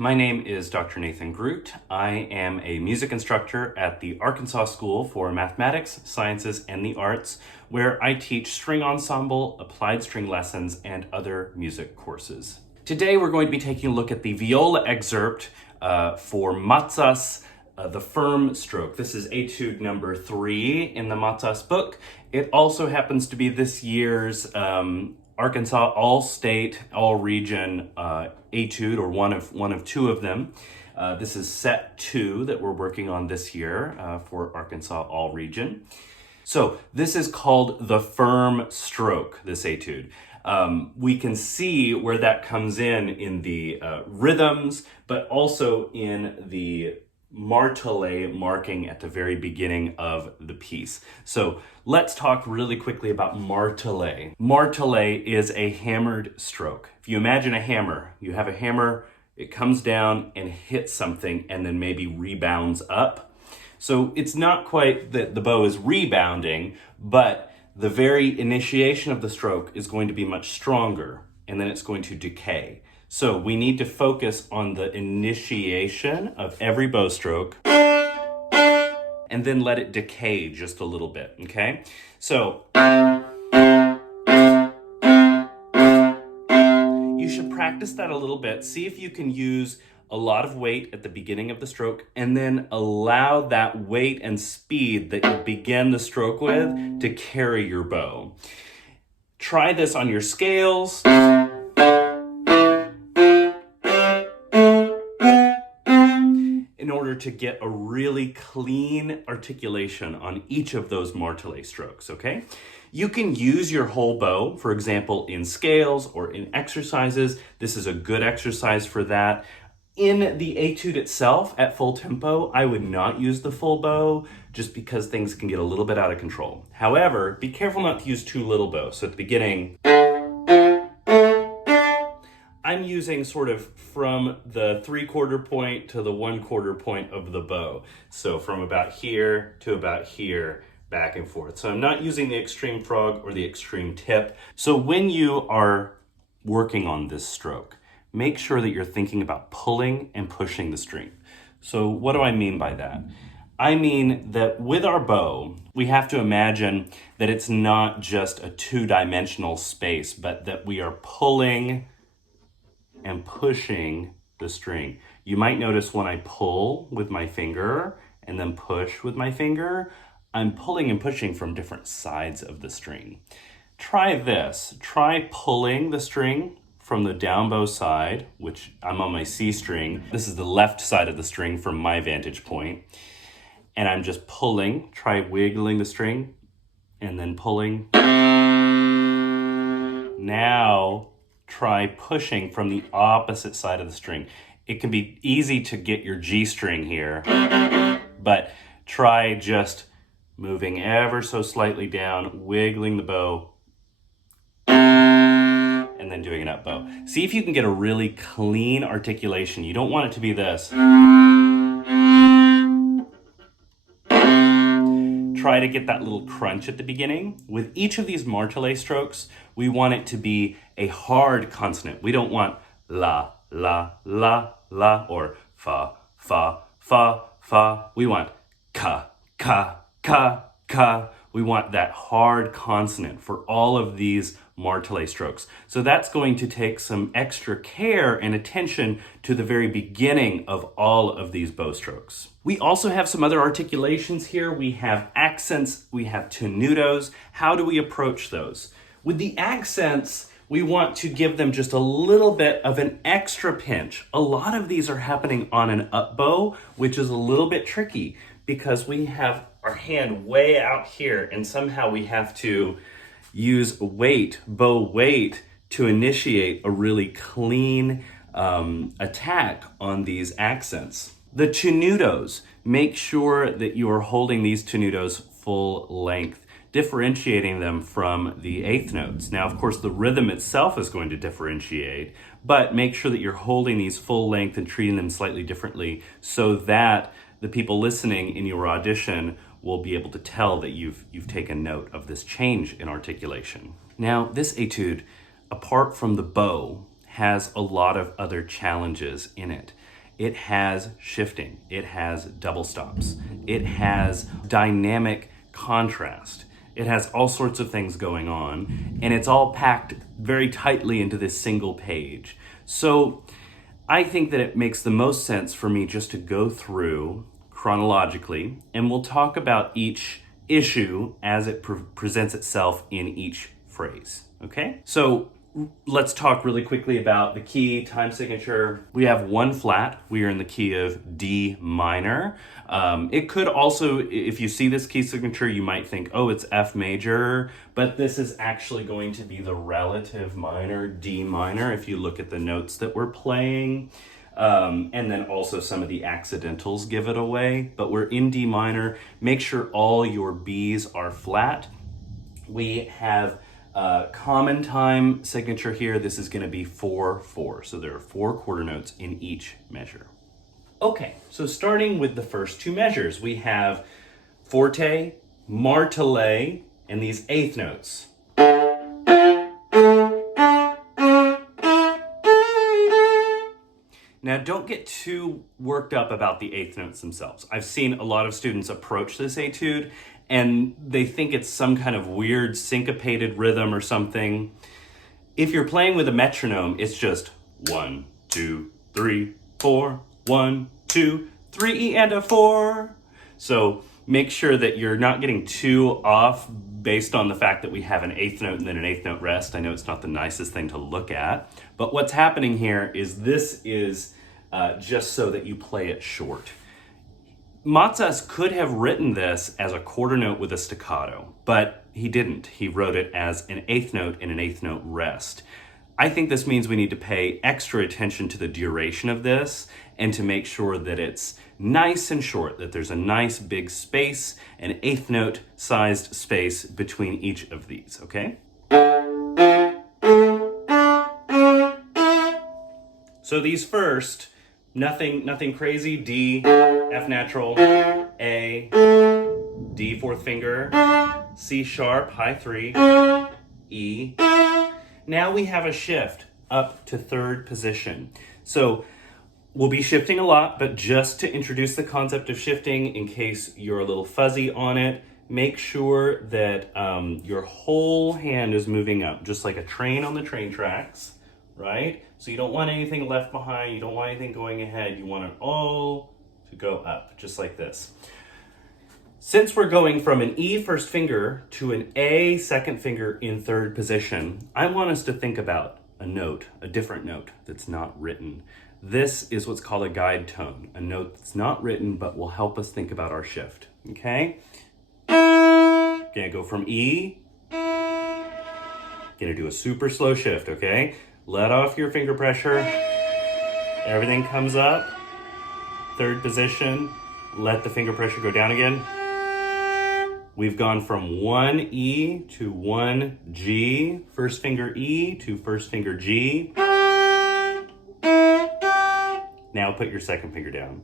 My name is Dr. Nathan Groot. I am a music instructor at the Arkansas School for Mathematics, Sciences, and the Arts, where I teach string ensemble, applied string lessons, and other music courses. Today we're going to be taking a look at the viola excerpt for Mazas, the firm stroke. This is Etude number 3 in the Mazas book. It also happens to be this year's Arkansas All-State, All-Region Etude, or one of two of them. This is set 2 that we're working on this year for Arkansas All-Region. So this is called the firm stroke, this etude. We can see where that comes in the rhythms, but also in the martelé marking at the very beginning of the piece. So let's talk really quickly about martelé. Martelé is a hammered stroke. If you imagine a hammer, you have a hammer, it comes down and hits something and then maybe rebounds up. So it's not quite that the bow is rebounding, but the very initiation of the stroke is going to be much stronger and then it's going to decay. So we need to focus on the initiation of every bow stroke and then let it decay just a little bit, okay? So you should practice that a little bit. See if you can use a lot of weight at the beginning of the stroke and then allow that weight and speed that you begin the stroke with to carry your bow. Try this on your scales. In order to get a really clean articulation on each of those martelé strokes, okay? You can use your whole bow, for example, in scales or in exercises. This is a good exercise for that. In the etude itself, at full tempo, I would not use the full bow just because things can get a little bit out of control. However, be careful not to use too little bow. So at the beginning, I'm using sort of from the 3/4 point to the 1/4 point of the bow. So from about here to about here, back and forth. So I'm not using the extreme frog or the extreme tip. So when you are working on this stroke, make sure that you're thinking about pulling and pushing the string. So what do I mean by that? I mean that with our bow, we have to imagine that it's not just a two-dimensional space, but that we are pulling and pushing the string. You might notice when I pull with my finger and then push with my finger, I'm pulling and pushing from different sides of the string. Try this. Try pulling the string from the down bow side, which I'm on my C string. This is the left side of the string from my vantage point. And I'm just pulling. Try wiggling the string and then pulling. Now try pushing from the opposite side of the string. It can be easy to get your G string here, but try just moving ever so slightly down, wiggling the bow, and then doing an up bow. See if you can get a really clean articulation. You don't want it to be this. Try to get that little crunch at the beginning. With each of these martelé strokes, we want it to be a hard consonant. We don't want la, la, la, la, or fa, fa, fa, fa. We want ka, ka, ka, ka. We want that hard consonant for all of these martelé strokes. So that's going to take some extra care and attention to the very beginning of all of these bow strokes. We also have some other articulations here. We have accents, we have tenutos. How do we approach those? With the accents, we want to give them just a little bit of an extra pinch. A lot of these are happening on an up bow, which is a little bit tricky because we have our hand way out here and somehow we have to use weight, bow weight, to initiate a really clean attack on these accents. The tenutos, make sure that you are holding these tenutos full length, differentiating them from the eighth notes. Now, of course, the rhythm itself is going to differentiate, but make sure that you're holding these full length and treating them slightly differently so that the people listening in your audition will be able to tell that you've taken note of this change in articulation. Now, this etude, apart from the bow, has a lot of other challenges in it. It has shifting, it has double stops, it has dynamic contrast, it has all sorts of things going on, and it's all packed very tightly into this single page. So I think that it makes the most sense for me just to go through chronologically, and we'll talk about each issue as it presents itself in each phrase, okay? So let's talk really quickly about the key, time signature. We have one flat. We are in the key of D minor. It could also, if you see this key signature, you might think, oh, it's F major, but this is actually going to be the relative minor, D minor, if you look at the notes that we're playing. And then also some of the accidentals give it away, but we're in D minor. Make sure all your Bs are flat. We have common time signature here. This is going to be 4/4. So there are 4 quarter notes in each measure. Okay, so starting with the first two measures, we have forte, martelé, and these eighth notes. Now, don't get too worked up about the eighth notes themselves. I've seen a lot of students approach this etude and they think it's some kind of weird syncopated rhythm or something. If you're playing with a metronome, it's just 1, 2, 3, 4, 1, 2, 3, and a 4. So make sure that you're not getting too off based on the fact that we have an eighth note and then an eighth note rest. I know it's not the nicest thing to look at, but what's happening here is this is just so that you play it short. Mazas could have written this as a quarter note with a staccato, but he didn't. He wrote it as an eighth note and an eighth note rest. I think this means we need to pay extra attention to the duration of this and to make sure that it's nice and short, that there's a nice big space, an eighth note sized space between each of these, okay? So these first, nothing crazy. D, F natural, A, D fourth finger, C sharp, high 3, E. Now we have a shift up to third position. So We'll be shifting a lot, but just to introduce the concept of shifting in case you're a little fuzzy on it, make sure that your whole hand is moving up, just like a train on the train tracks, right? So you don't want anything left behind, you don't want anything going ahead, you want it all to go up, just like this. Since we're going from an E first finger to an A second finger in third position, I want us to think about a note, a different note that's not written. This is what's called a guide tone, a note that's not written but will help us think about our shift, okay? Gonna go from E, gonna do a super slow shift, okay? Let off your finger pressure, everything comes up, third position, let the finger pressure go down again. We've gone from one E to one G, first finger E to first finger G. Now put your second finger down.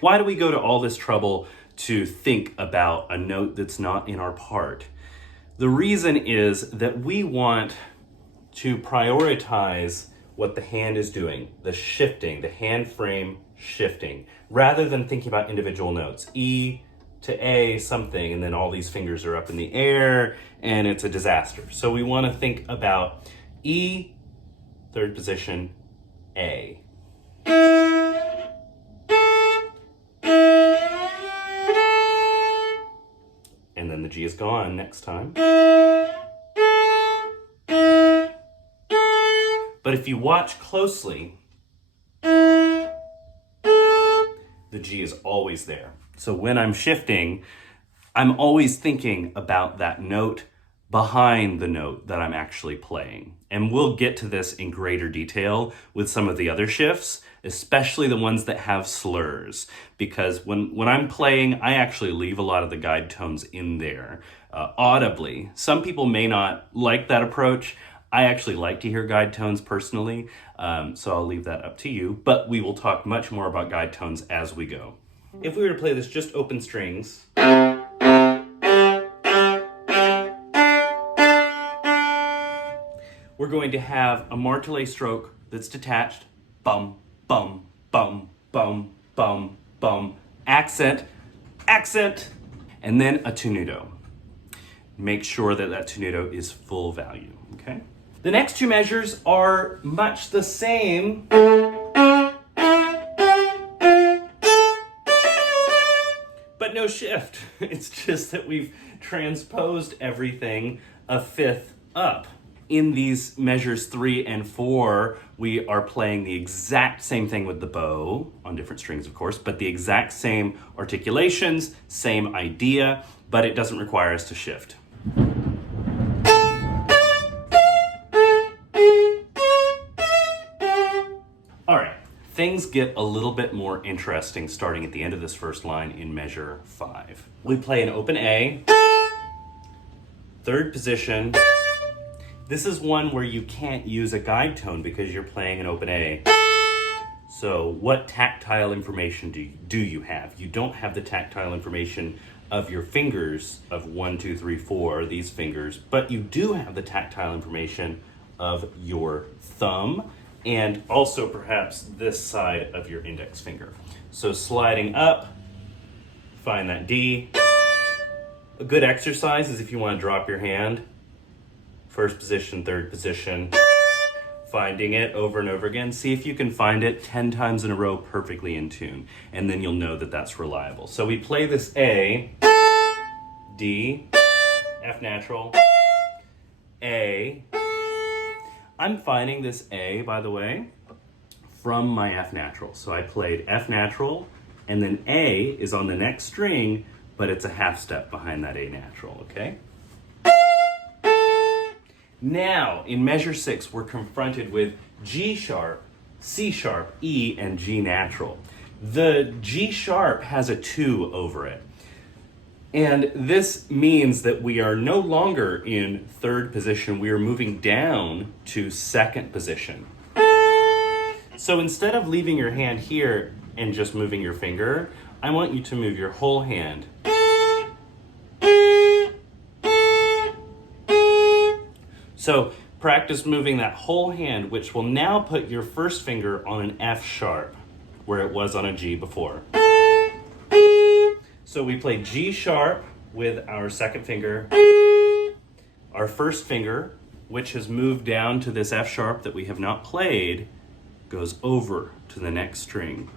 Why do we go to all this trouble to think about a note that's not in our part? The reason is that we want to prioritize what the hand is doing, the shifting, the hand frame shifting, rather than thinking about individual notes. E to A something, and then all these fingers are up in the air, and it's a disaster. So we want to think about E, third position, A. And then the G is gone next time. But if you watch closely, the G is always there. So when I'm shifting, I'm always thinking about that note behind the note that I'm actually playing. And we'll get to this in greater detail with some of the other shifts, especially the ones that have slurs. Because when I'm playing, I actually leave a lot of the guide tones in there audibly. Some people may not like that approach. I actually like to hear guide tones personally, so I'll leave that up to you. But we will talk much more about guide tones as we go. If we were to play this just open strings, we're going to have a martelé stroke that's detached, bum, bum, bum, bum, bum, bum, accent, accent, and then a tenuto. Make sure that that tenuto is full value, okay? The next two measures are much the same, but no shift. It's just that we've transposed everything a fifth up. In these measures 3 and 4, we are playing the exact same thing with the bow, on different strings of course, but the exact same articulations, same idea, but it doesn't require us to shift. All right, things get a little bit more interesting starting at the end of this first line in measure 5. We play an open A, third position. This is one where you can't use a guide tone because you're playing an open A. So what tactile information do you have? You don't have the tactile information of your fingers of 1, 2, 3, 4, these fingers, but you do have the tactile information of your thumb and also perhaps this side of your index finger. So sliding up, find that D. A good exercise is if you want to drop your hand, first position, third position, finding it over and over again. See if you can find it 10 times in a row perfectly in tune, and then you'll know that that's reliable. So we play this A, D, F natural, A. I'm finding this A, by the way, from my F natural. So I played F natural, and then A is on the next string, but it's a half step behind that A natural, okay? Now, in measure 6, we're confronted with G sharp, C sharp, E, and G natural. The G sharp has a 2 over it. And this means that we are no longer in third position, we are moving down to second position. So instead of leaving your hand here and just moving your finger, I want you to move your whole hand. So Practice moving that whole hand, which will now put your first finger on an F sharp, where it was on a G before. So we play G sharp with our second finger. Our first finger, which has moved down to this F sharp that we have not played, goes over to the next string.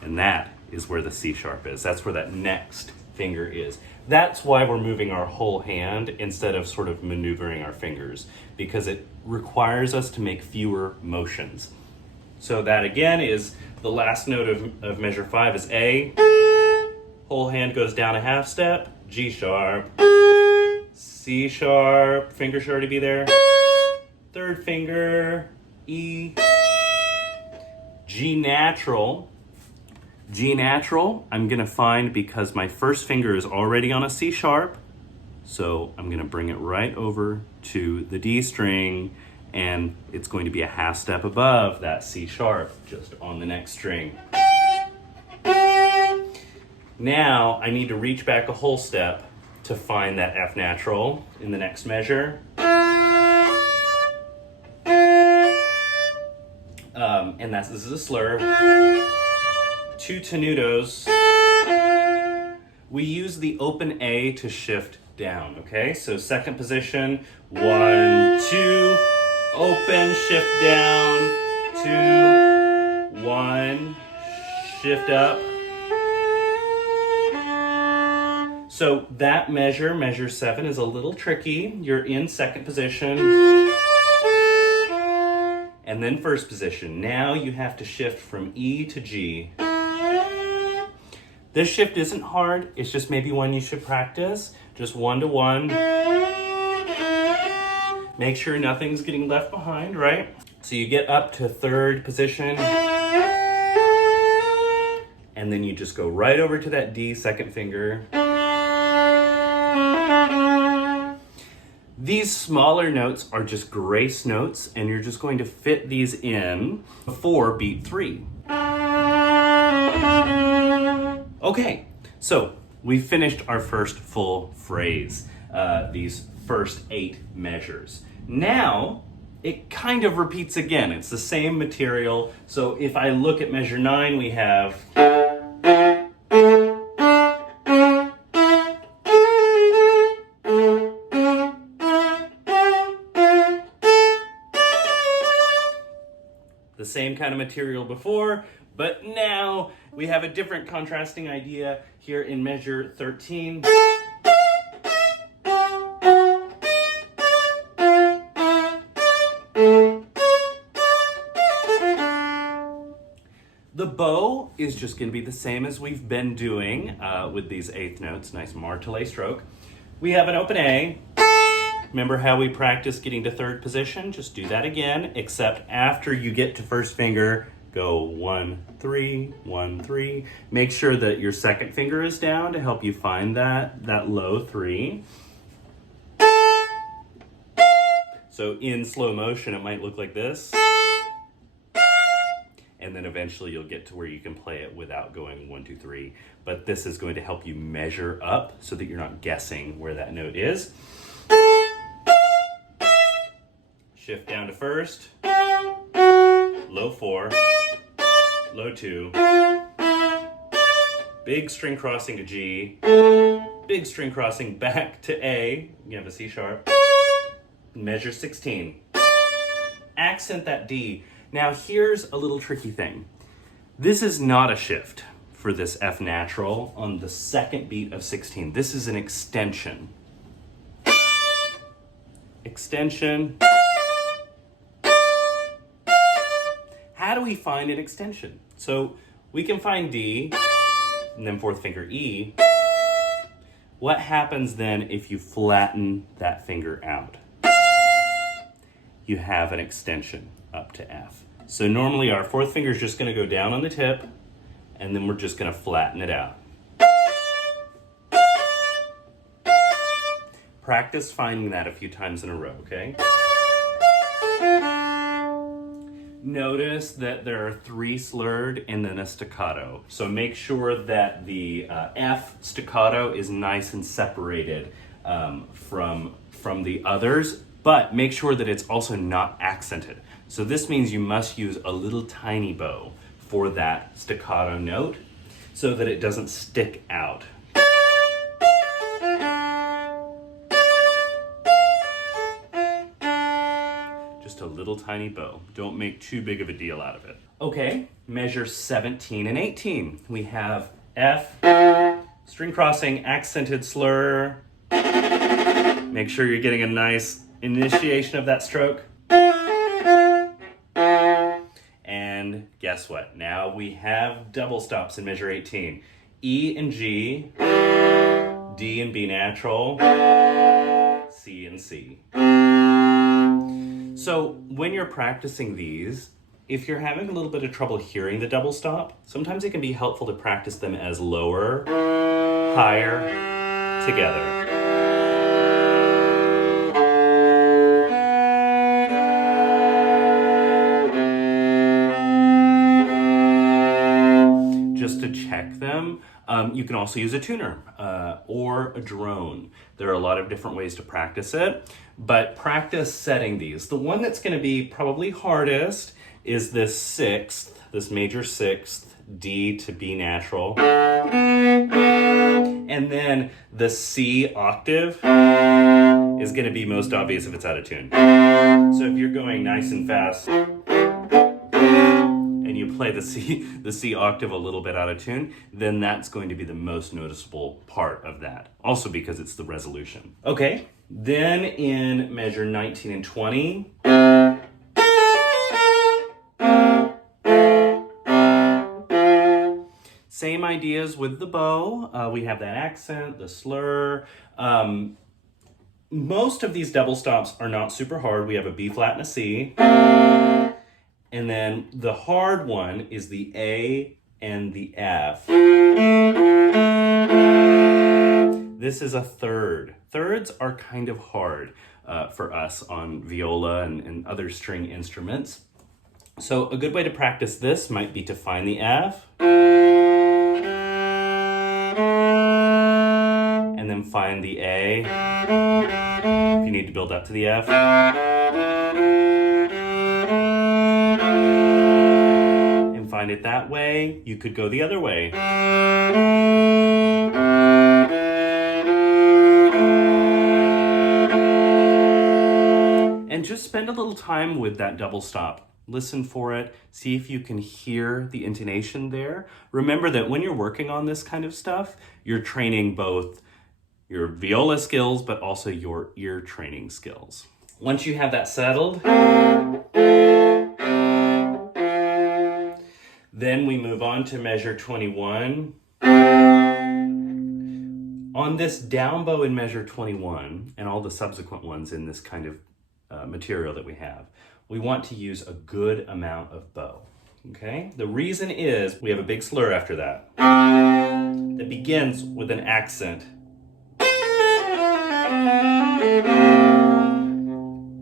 And that is where the C sharp is. That's where that next finger is. That's why we're moving our whole hand instead of sort of maneuvering our fingers, because it requires us to make fewer motions. So that again is the last note of measure 5 is A. Whole hand goes down a half step, G sharp, C sharp, finger should already be there. Third finger, E, G natural. G natural, I'm gonna find because my first finger is already on a C sharp, so I'm gonna bring it right over to the D string, and it's going to be a half step above that C sharp, just on the next string. Now I need to reach back a whole step to find that F natural in the next measure. And this is a slur. 2 tenutos. We use the open A to shift down, okay? So second position, 1, 2, open, shift down, 2, 1, shift up. So that measure 7, is a little tricky. You're in second position. And then first position. Now you have to shift from E to G. This shift isn't hard, it's just maybe one you should practice. Just 1 to 1. Make sure nothing's getting left behind, right? So you get up to third position. And then you just go right over to that D, second finger. These smaller notes are just grace notes, and you're just going to fit these in before beat 3. Okay, so we finished our first full phrase, these first 8 measures. Now, it kind of repeats again. It's the same material. So if I look at measure 9, we have... the same kind of material before, but now we have a different contrasting idea here in measure 13. The bow is just going to be the same as we've been doing with these 8th notes, nice martelé stroke. We have an open A. Remember how we practiced getting to third position? Just do that again, except after you get to first finger, go 1, 3, 1, 3. Make sure that your second finger is down to help you find that low 3. So in slow motion, it might look like this. And then eventually you'll get to where you can play it without going 1, 2, 3. But this is going to help you measure up so that you're not guessing where that note is. Shift down to first, low 4, low 2, big string crossing to G, big string crossing back to A, you have a C sharp, measure 16. Accent that D. Now here's a little tricky thing. This is not a shift for this F natural on the second beat of 16. This is an extension. Extension. How do we find an extension? So we can find D, and then fourth finger E. What happens then if you flatten that finger out? You have an extension up to F. So normally our fourth finger is just going to go down on the tip, and then we're just going to flatten it out. Practice finding that a few times in a row, okay? Notice that there are 3 slurred and then a staccato. So make sure that the F staccato is nice and separated from the others, but make sure that it's also not accented. So this means you must use a little tiny bow for that staccato note so that it doesn't stick out. Just a little tiny bow. Don't make too big of a deal out of it. Okay, measure 17 and 18. We have F, string crossing, accented slur. Make sure you're getting a nice initiation of that stroke. And guess what? Now we have double stops in measure 18. E and G, D and B natural, C and C. So when you're practicing these, if you're having a little bit of trouble hearing the double stop, sometimes it can be helpful to practice them as lower, higher, together. Just to check them, you can also use a tuner or a drone. There are a lot of different ways to practice it, but practice setting these. The one that's going to be probably hardest is this sixth, this major sixth, D to B natural. And then the C octave is going to be most obvious if it's out of tune. So if you're going nice and fast and you play the C octave a little bit out of tune, then that's going to be the most noticeable part of that. Also because it's the resolution. Okay, then in measure 19 and 20, same ideas with the bow. We have that accent, the slur. Most of these double stops are not super hard. We have a B flat and a C. And then the hard one is the A and the F. This is a third. Thirds are kind of hard for us on viola and other string instruments. So a good way to practice this might be to find the F. And then find the A, if you need to build up to the F. And find it that way. You could go the other way. And just spend a little time with that double stop. Listen for it, see if you can hear the intonation there. Remember that when you're working on this kind of stuff, you're training both your viola skills, but also your ear training skills. Once you have that settled, then we move on to measure 21. On this down bow in measure 21, and all the subsequent ones in this kind of material that we have, we want to use a good amount of bow, okay? The reason is we have a big slur after that that begins with an accent.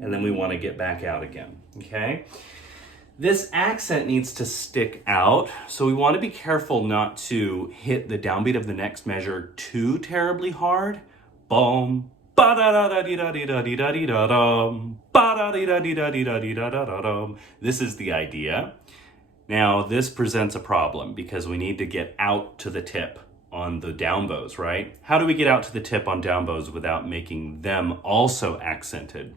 And then we want to get back out again, okay? This accent needs to stick out, so we want to be careful not to hit the downbeat of the next measure too terribly hard. Boom. This is the idea. Now, this presents a problem because we need to get out to the tip on the down bows, right? How do we get out to the tip on down bows without making them also accented?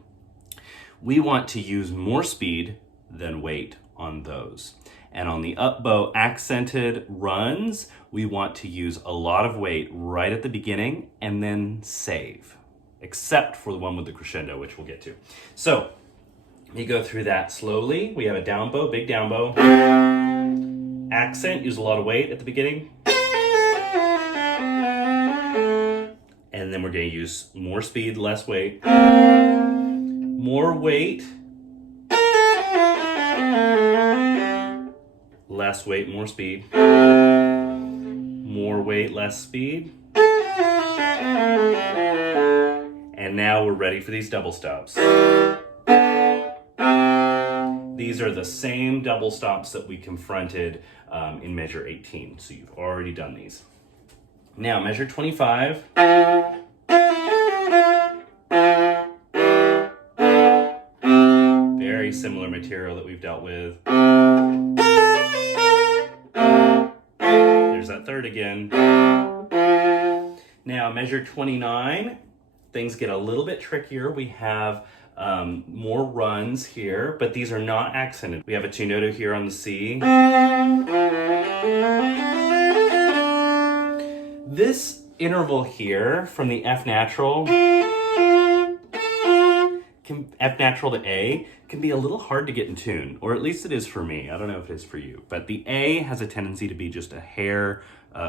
We want to use more speed than weight on those. And on the up bow accented runs, we want to use a lot of weight right at the beginning and then save. Except for the one with the crescendo, which we'll get to. So, you go through that slowly. We have a down bow, big down bow. Accent, use a lot of weight at the beginning. And then we're going to use more speed, less weight. More weight. Less weight, more speed. More weight, less speed. And now we're ready for these double stops. These are the same double stops that we confronted in measure 18. So you've already done these. Now measure 25. very similar material that we've dealt with. There's that third again. Now measure 29, things get a little bit trickier. We have more runs here, but these are not accented. We have a tenuto here on the C. This interval here from the F natural to A can be a little hard to get in tune, or at least it is for me. I don't know if it is for you, but the A has a tendency to be just a hair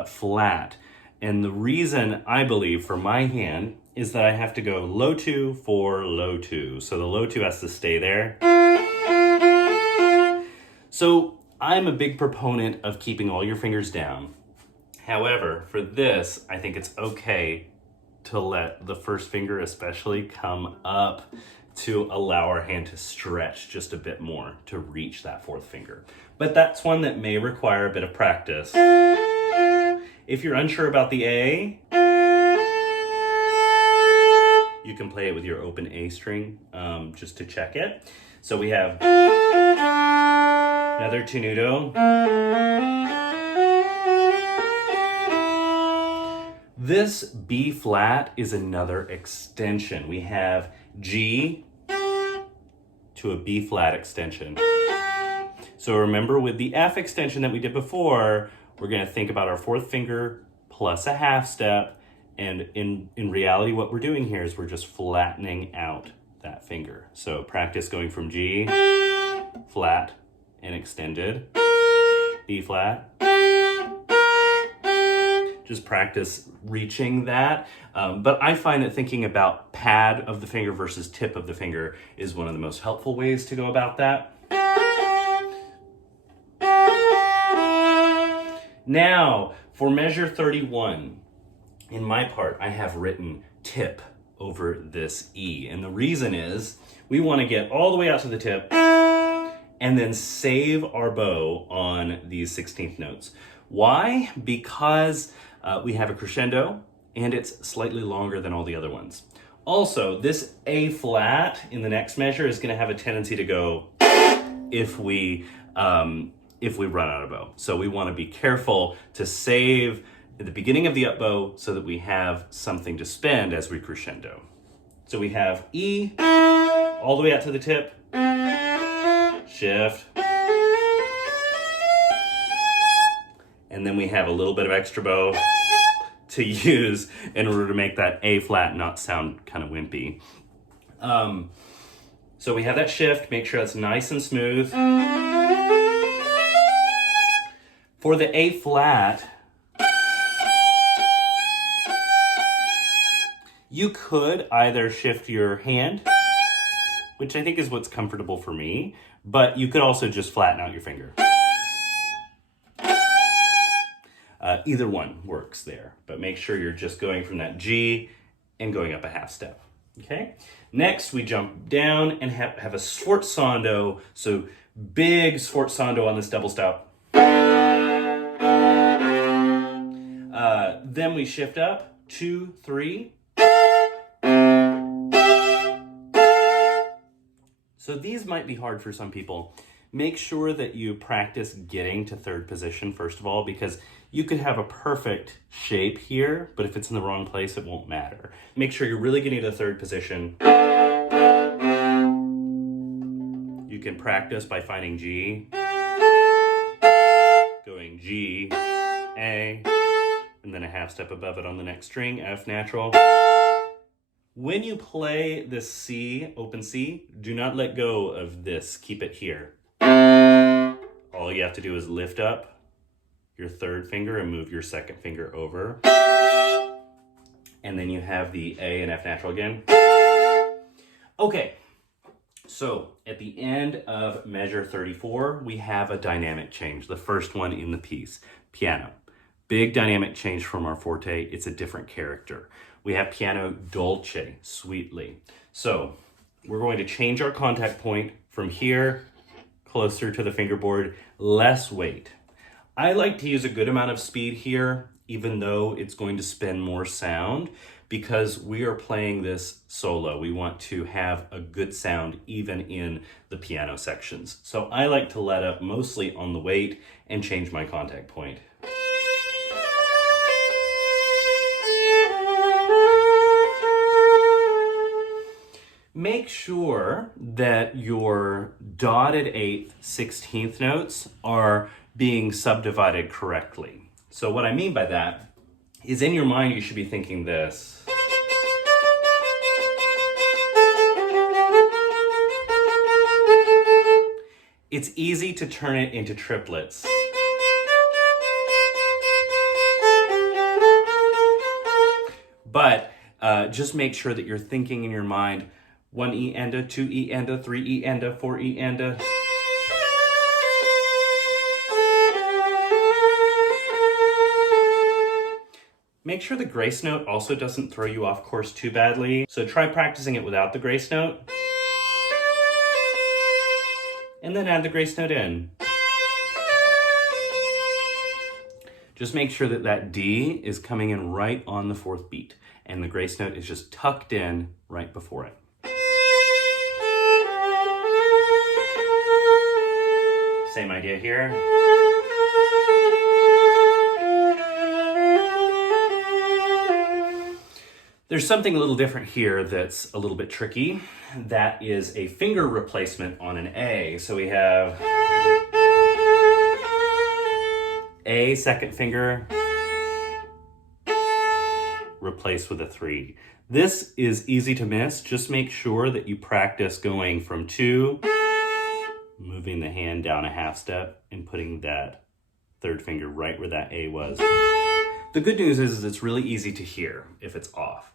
flat. And the reason, I believe, for my hand is that I have to go low 2 for low 2. So the low 2 has to stay there. So I'm a big proponent of keeping all your fingers down. However, for this, I think it's okay to let the first finger especially come up to allow our hand to stretch just a bit more to reach that fourth finger. But that's one that may require a bit of practice. If you're unsure about the A, you can play it with your open A string just to check it. So we have another tenuto. This B flat is another extension. We have G to a B flat extension. So remember, with the F extension that we did before, we're going to think about our fourth finger plus a half step. And in reality, what we're doing here is we're just flattening out that finger. So practice going from G, flat, and extended, B flat. Just practice reaching that. But I find that thinking about pad of the finger versus tip of the finger is one of the most helpful ways to go about that. Now, for measure 31, in my part, I have written tip over this E. And the reason is we want to get all the way out to the tip and then save our bow on these 16th notes. Why? Because we have a crescendo and it's slightly longer than all the other ones. Also, this A flat in the next measure is going to have a tendency to go if we run out of bow. So we want to be careful to save at the beginning of the up bow so that we have something to spend as we crescendo. So we have E all the way out to the tip, shift, and then we have a little bit of extra bow to use in order to make that A flat not sound kind of wimpy. So we have that shift, make sure that's nice and smooth. For the A flat, you could either shift your hand, which I think is what's comfortable for me, but you could also just flatten out your finger. Either one works there, but make sure you're just going from that G and going up a half step, okay? Next, we jump down and have a sforzando, so big sforzando on this double stop. Then we shift up, 2, 3. So these might be hard for some people. Make sure that you practice getting to third position, first of all, because you could have a perfect shape here, but if it's in the wrong place, it won't matter. Make sure you're really getting to third position. You can practice by finding G, going G, A, and then a half step above it on the next string, F natural. When you play this C, open C, do not let go of this. Keep it here. All you have to do is lift up your third finger and move your second finger over. And then you have the A and F natural again. Okay, so at the end of measure 34, we have a dynamic change, the first one in the piece, piano. Big dynamic change from our forte. It's a different character. We have piano dolce, sweetly. So we're going to change our contact point from here, closer to the fingerboard, less weight. I like to use a good amount of speed here even though it's going to spend more sound, because we are playing this solo. We want to have a good sound even in the piano sections. So I like to let up mostly on the weight and change my contact point. Make sure that your dotted 8th, 16th notes are being subdivided correctly. So what I mean by that is, in your mind you should be thinking this. It's easy to turn it into triplets. But just make sure that you're thinking in your mind 1 E enda, 2 E enda, 3 E enda, 4 E enda. Make sure the grace note also doesn't throw you off course too badly. So try practicing it without the grace note. And then add the grace note in. Just make sure that that D is coming in right on the 4th beat, and the grace note is just tucked in right before it. Same idea here. There's something a little different here that's a little bit tricky. That is a finger replacement on an A. So we have A, second finger, replaced with a 3. This is easy to miss. Just make sure that you practice going from 2, moving the hand down a half step, and putting that 3rd finger right where that A was. The good news is it's really easy to hear if it's off,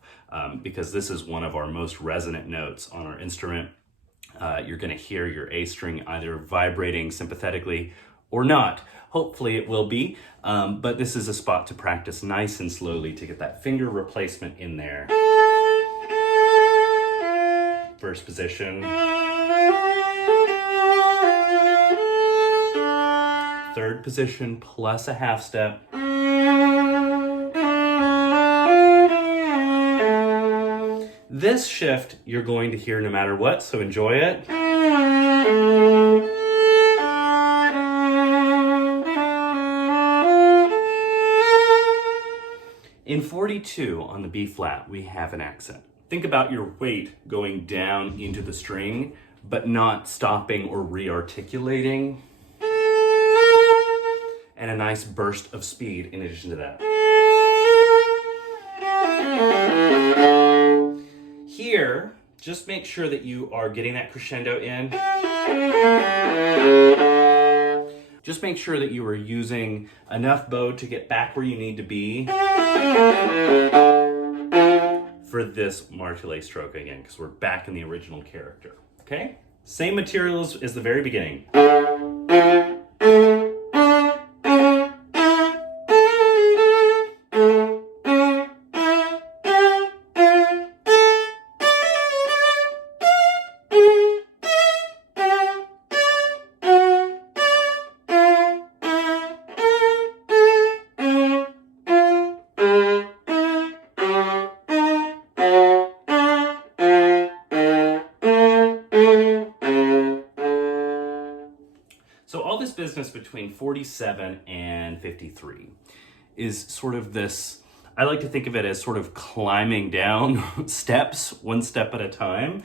because this is one of our most resonant notes on our instrument. You're going to hear your A string either vibrating sympathetically or not. Hopefully it will be, but this is a spot to practice nice and slowly to get that finger replacement in there. First position. 3rd position plus a half step. This shift you're going to hear no matter what, so enjoy it. In 42 on the B flat, we have an accent. Think about your weight going down into the string, but not stopping or re-articulating. And a nice burst of speed in addition to that. Here, just make sure that you are getting that crescendo in. Just make sure that you are using enough bow to get back where you need to be for this martelé stroke again, because we're back in the original character, okay? Same materials as the very beginning. So all this business between 47 and 53 is sort of this, I like to think of it as sort of climbing down steps, one step at a time.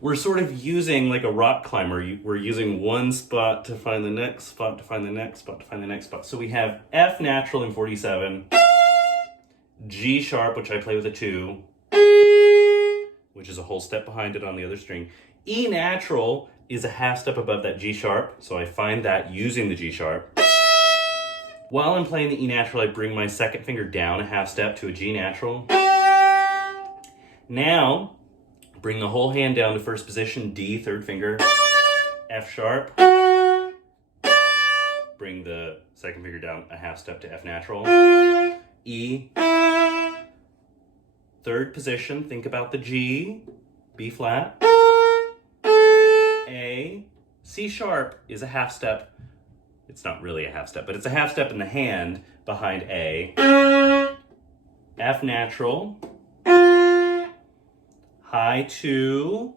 We're sort of using like a rock climber. We're using one spot to find the next spot, to find the next spot, to find the next spot. So we have F natural in 47, G sharp, which I play with a 2, which is a whole step behind it on the other string. E natural is a half step above that G sharp, so I find that using the G sharp. While I'm playing the E natural, I bring my second finger down a half step to a G natural. Now, bring the whole hand down to first position, D, 3rd finger, F sharp. Bring the second finger down a half step to F natural, E. 3rd position, think about the G, B flat, A, C sharp is a half step It's not really a half step, but it's a half step in the hand behind A. F natural, high 2,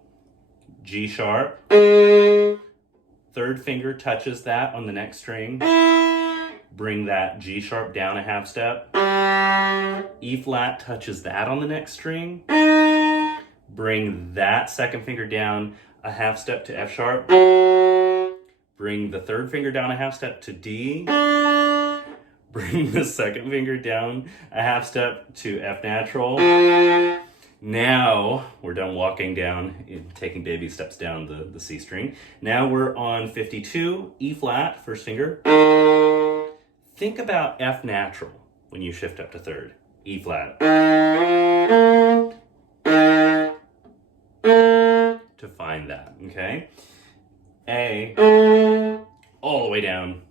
G sharp, third finger touches that on the next string, bring that G sharp down a half step, E flat touches that on the next string, bring that second finger down a half step to F sharp, bring the third finger down a half step to D, bring the second finger down a half step to F natural. Now we're done walking down, taking baby steps down the C string. Now we're on 52, E flat, first finger. Think about F natural when you shift up to third. E flat. To find that, okay? A, all the way down.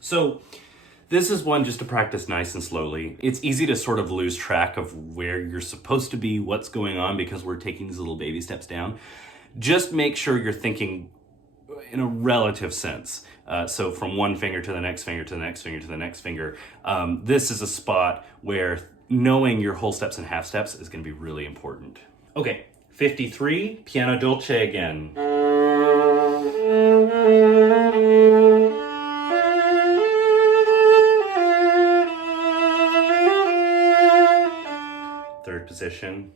So this is one just to practice nice and slowly. It's easy to sort of lose track of where you're supposed to be, what's going on, because we're taking these little baby steps down. Just make sure you're thinking in a relative sense. So from one finger to the next finger to the next finger to the next finger. This is a spot where knowing your whole steps and half steps is going to be really important. Okay, 53, piano dolce again. Third position.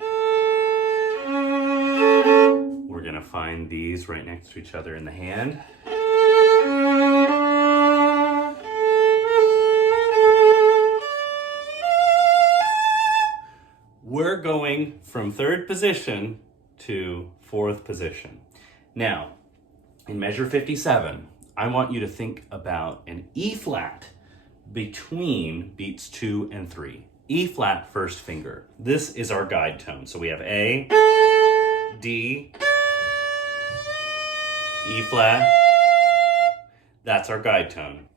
We're gonna find these right next to each other in the hand. We're going from third position to fourth position. Now, in measure 57, I want you to think about an E flat between beats 2 and 3. E flat first finger. This is our guide tone. So we have A, D, E flat. That's our guide tone.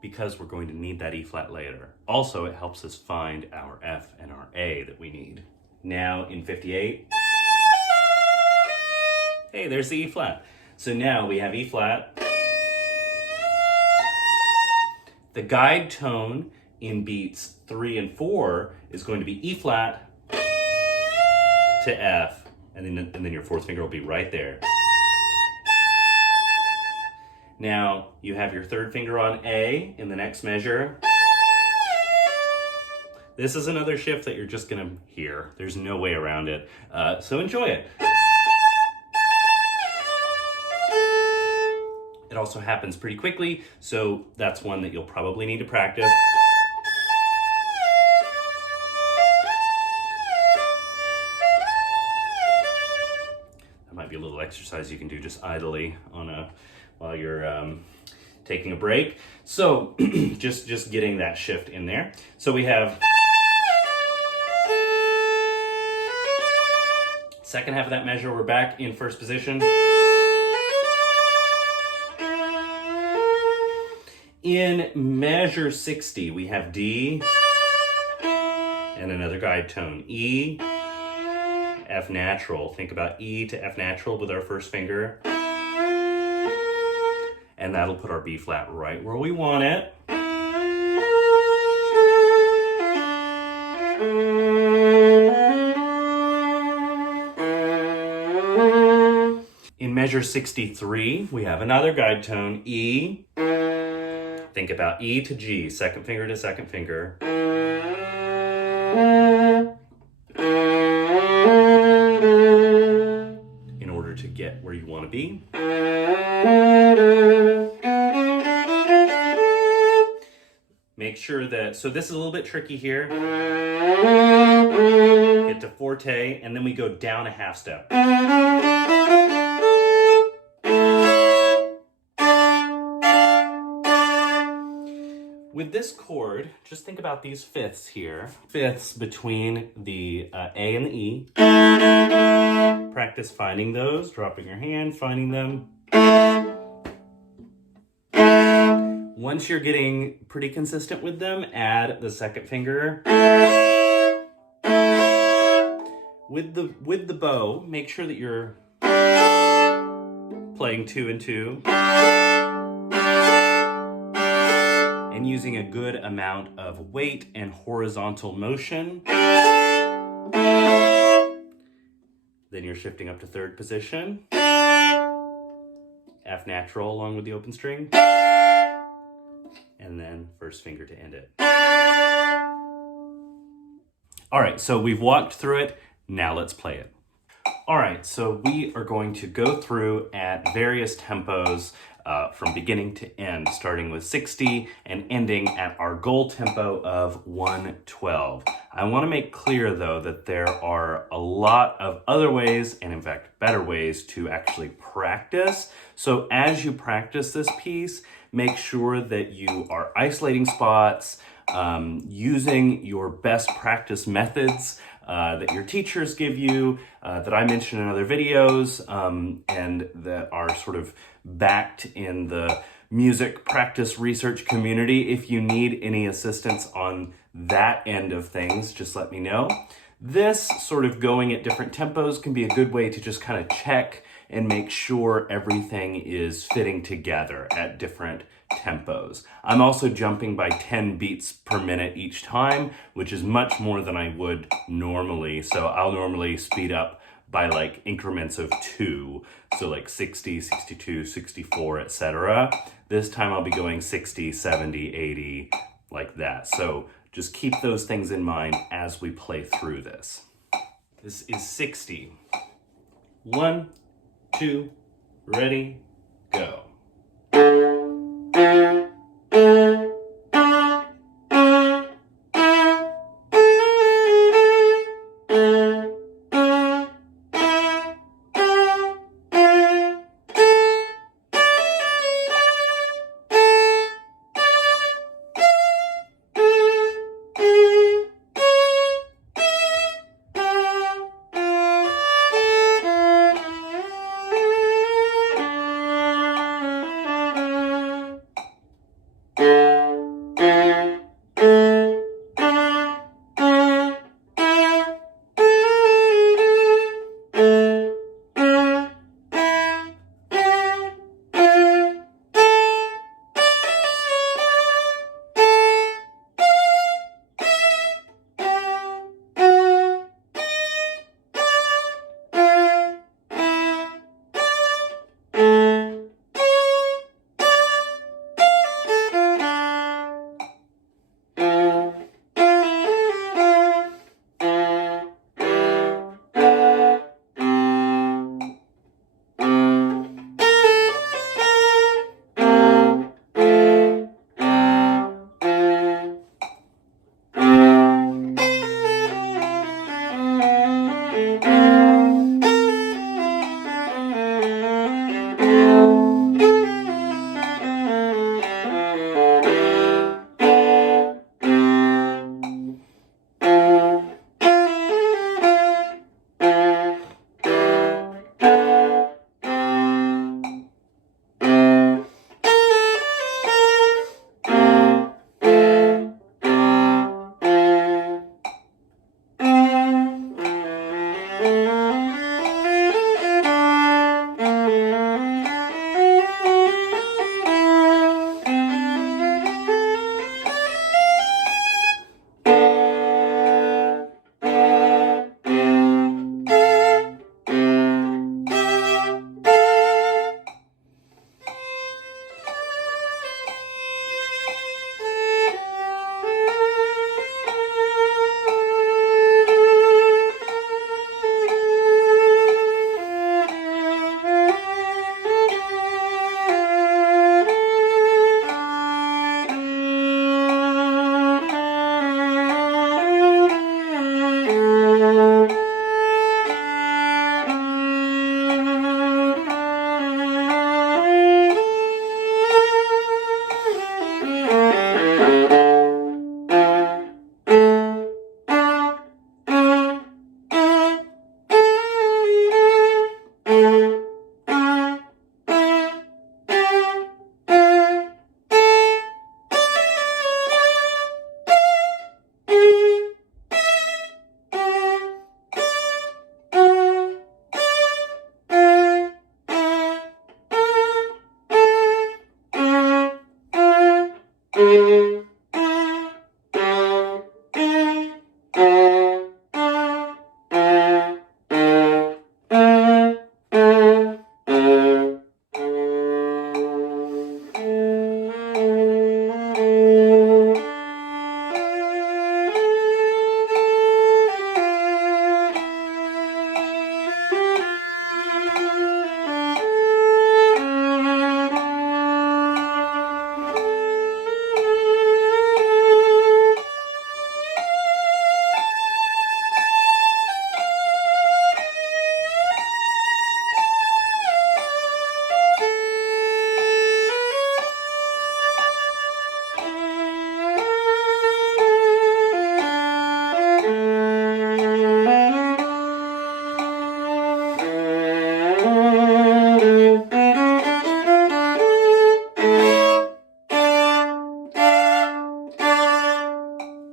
Because we're going to need that E flat later. Also, it helps us find our F and our A that we need. Now in 58, hey, there's the E flat. So now we have E flat. The guide tone in beats 3 and 4 is going to be E flat to F, and then your fourth finger will be right there. Now you have your third finger on A in the next measure. This is another shift that you're just gonna hear. There's no way around it, so enjoy it. It also happens pretty quickly, so that's one that you'll probably need to practice. That might be a little exercise you can do just idly while you're taking a break. So just getting that shift in there. So we have second half of that measure, we're back in first position. In measure 60, we have D and another guide tone, E, F natural. Think about E to F natural with our first finger. And that'll put our B flat right where we want it. In measure 63, we have another guide tone, E. Think about E to G, second finger to second finger. In order to get where you want to be. Make sure that, so this is a little bit tricky here. Get to forte, and then we go down a half step. With this chord, just think about these fifths here. Fifths between the A and the E. Practice finding those, dropping your hand, finding them. Once you're getting pretty consistent with them, add the second finger. With the bow, make sure that you're playing 2 and 2. And using a good amount of weight and horizontal motion. Then you're shifting up to third position. F natural along with the open string. And then first finger to end it. All right, so we've walked through it. Now let's play it. All right, so we are going to go through at various tempos from beginning to end, starting with 60 and ending at our goal tempo of 112. I want to make clear, though, that there are a lot of other ways, and in fact, better ways to actually practice. So as you practice this piece, make sure that you are isolating spots, using your best practice methods that your teachers give you, that I mentioned in other videos, and that are sort of backed in the music practice research community. If you need any assistance on that end of things, just let me know. This sort of going at different tempos can be a good way to just kind of check and make sure everything is fitting together at different tempos. I'm also jumping by 10 beats per minute each time, which is much more than I would normally. So I'll normally speed up by like increments of 2. So like 60, 62, 64, etc. This time I'll be going 60, 70, 80, like that. So just keep those things in mind as we play through this. This is 60. 1, 2, ready, go.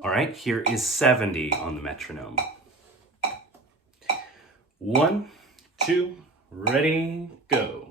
All right, here is 70 on the metronome. 1, 2, ready, go.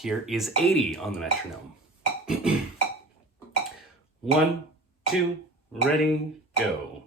Here is 80 on the metronome. 1, 2, ready, go.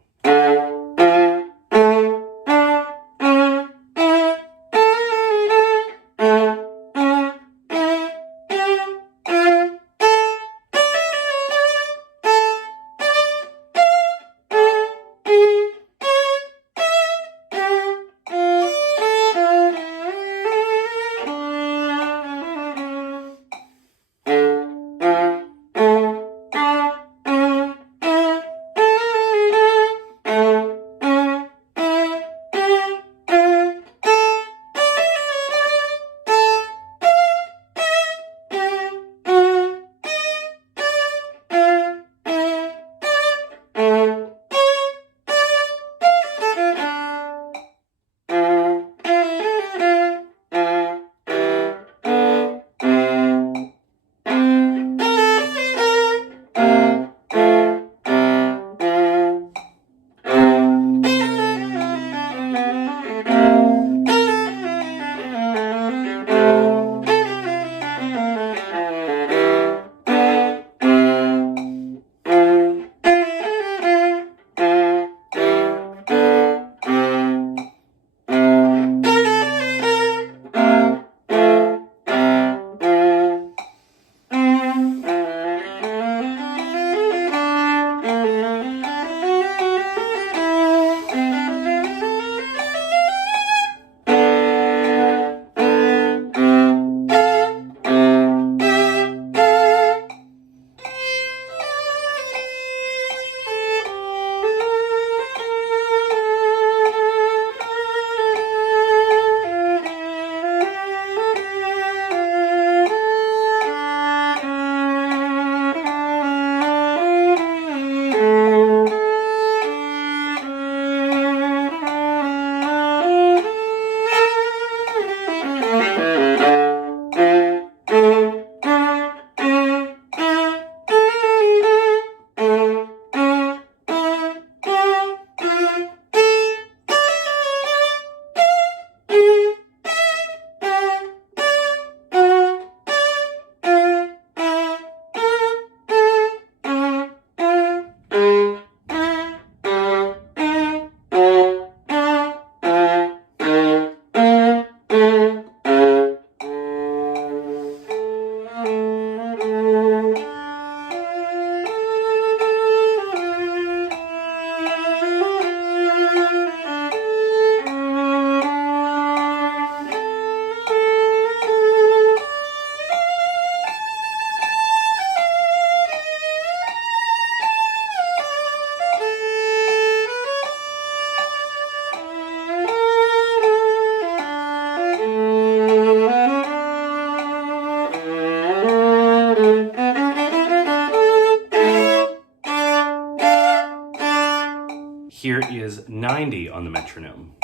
Here is 90 on the metronome.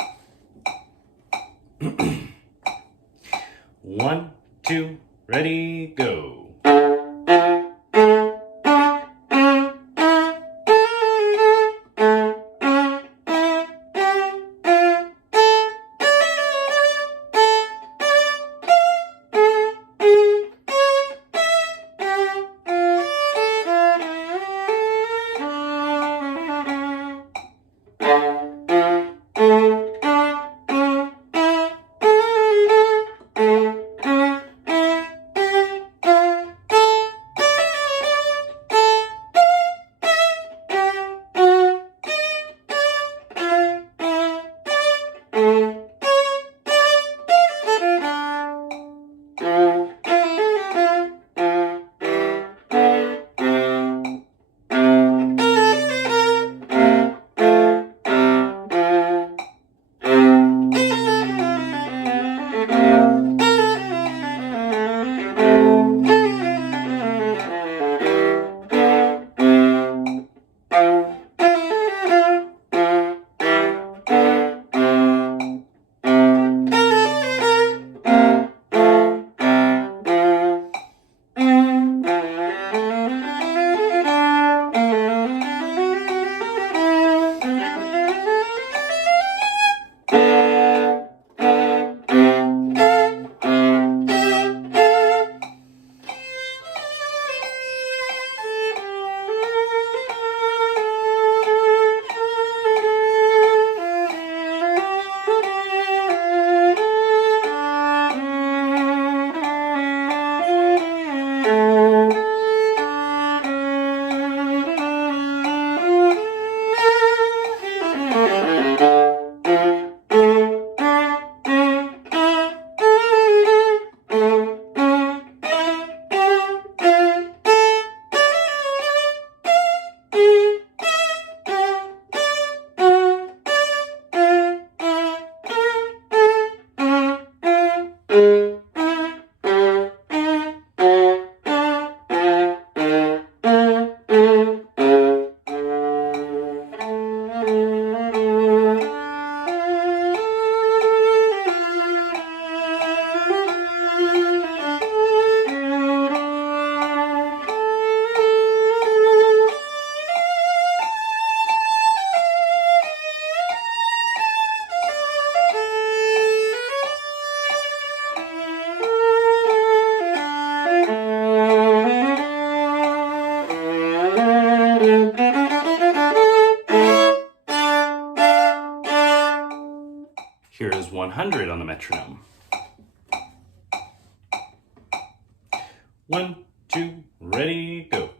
1, 2, ready, go. Here is 100 on the metronome. 1, 2, ready, go.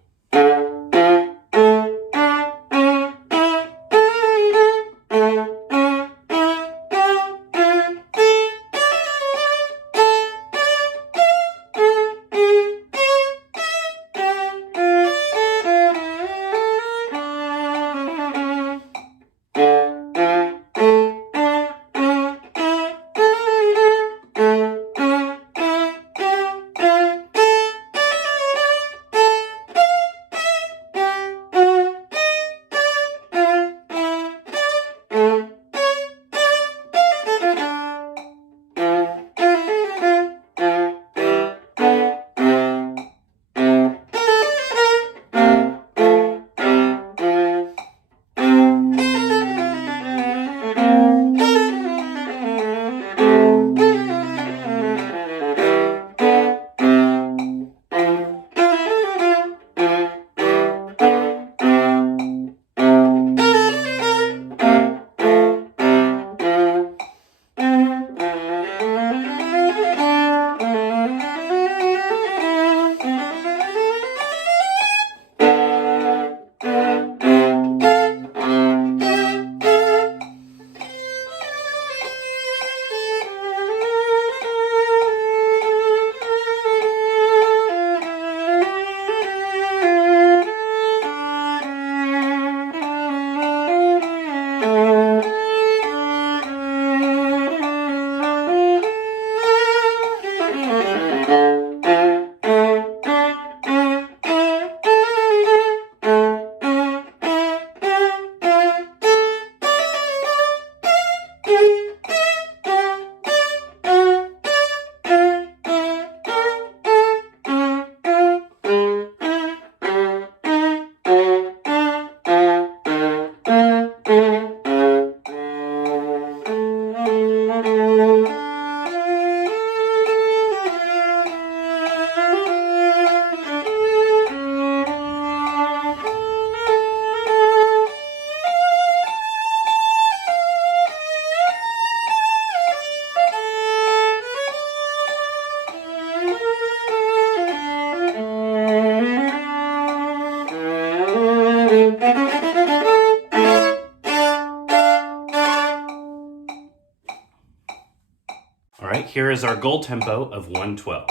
All right, here is our goal tempo of 112.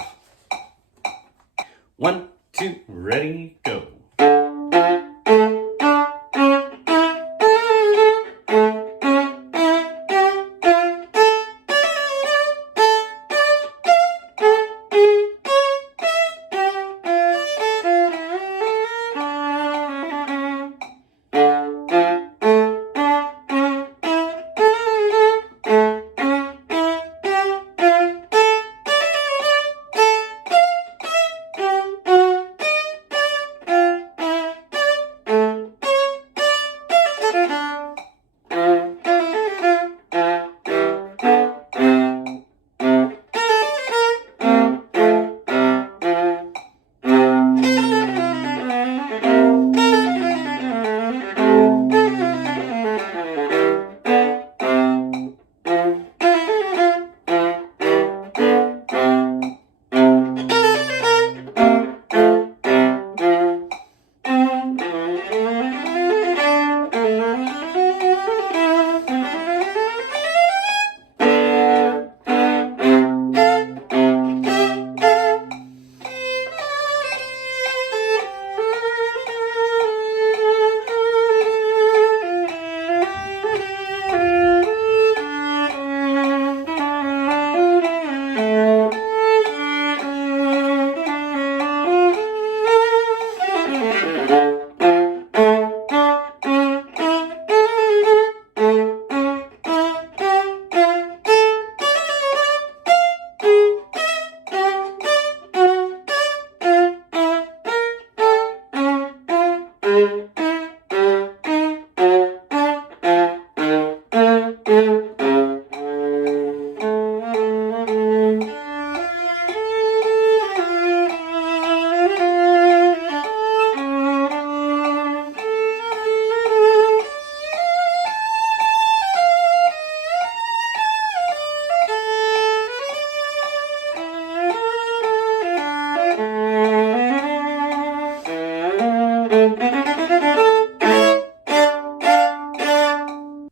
1, 2, ready, go.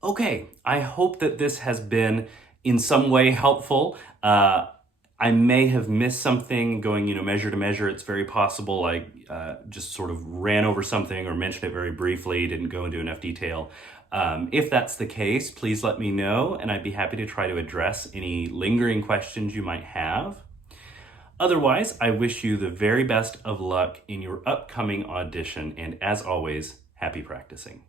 Okay, I hope that this has been in some way helpful. I may have missed something going, measure to measure. It's very possible I just sort of ran over something or mentioned it very briefly, didn't go into enough detail. If that's the case, please let me know, and I'd be happy to try to address any lingering questions you might have. Otherwise, I wish you the very best of luck in your upcoming audition, and as always, happy practicing.